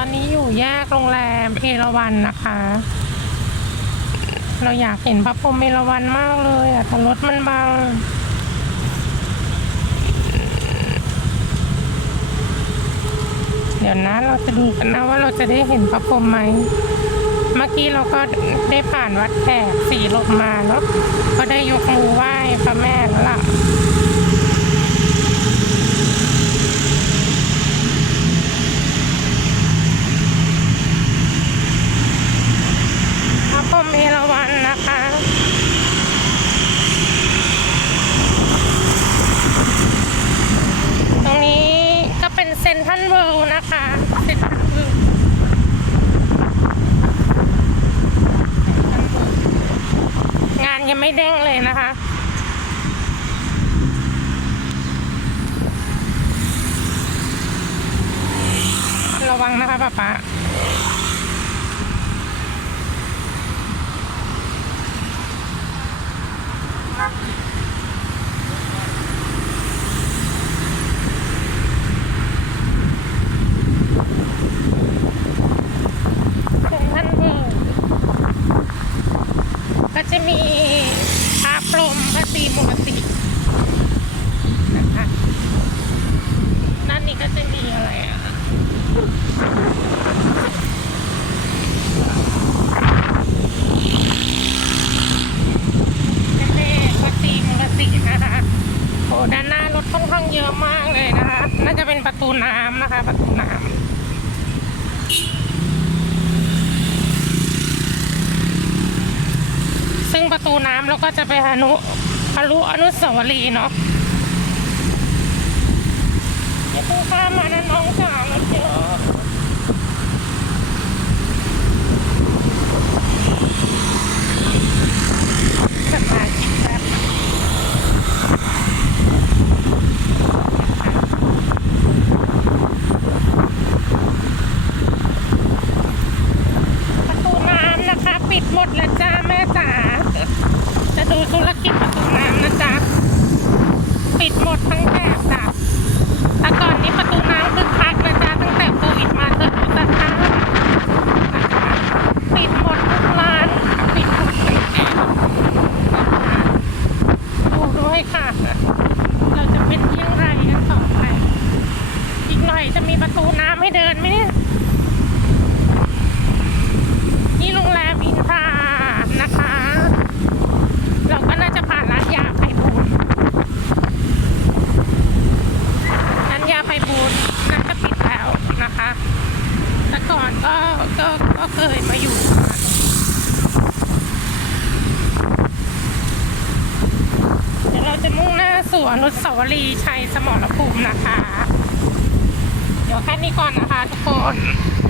อนนี้อยู่แยกโรงแรมเอราวันนะคะ เราอยากเห็นพระพรหมเอราวันมากเลยอะแต่รถมันบังเดี๋ยวนะเราจะดูกันนะว่าเราจะได้เห็นพระพรหมไหม เมื่อกี้เราก็ได้ผ่านวัดแขกสีลมมาเนาะก็ได้ยกมือไหว้พระแม่แล้วล่ะ พระพรหมเอราวันนะคะ ตรงนี้ก็เป็นเซนทรัลเวิลด์ นะคะเซนทรัลเวิลด์งานยังไม่เด้งเลยนะคะ ระวังนะคะป้าป๊า เซนทรัลเวิลด์ก็จะมีพระพรหมพระตรีมูรตินะคะด้านนี้ก็จะมีอะไรอะ เป็นเลขพระ ตินะคะโอ้ด้านหน้ารถค่อนข้างเยอะมากเลยนะคะ น่าจะเป็นประตูน้ำนะคะ ประตูน้ำซึ่งประตูน้ำเราก็จะไปอนุอนุอนุสาวรีย์เนาะอย่าเพิ่งข้ามมานะน้องสาวรถเยอะสมาชิกแบบประตูน้ำนะคะ ปิดหมดแล้วจ้าแม่จ๋า จะดูธุรกิจประตูน้ำนะจ๊ะ ปิดหมดทั้งแถบจ้ะแต่ก่อนนี้ประตูน้ำคึกคักนะจ๊ะตั้งแต่โควิดมาเจอดูสภาพนะคะปิดหมดทุกร้าน ปิดหมดทุกแถบดูด้วยค่ะ เราจะเป็นเยี่ยงไรกันต่อไป อีกหน่อยจะมีประตูน้ำให้เดินไหมเนี่ย นี่โรงแรมอินทานะคะ เราก็น่าจะผ่านร้านยาไพบูลย์ร้านยาไพบูลย์น่าจะปิดแล้วนะคะ แต่ก่อนก็ก็ก็เคยมาอยู่ค่ะเดี๋ยวเราจะมุ่งหน้า สู่อนุสาวรีย์ชัยสมรภูมินะคะ เดี๋ยวแค่นี้ก่อนนะคะทุกคน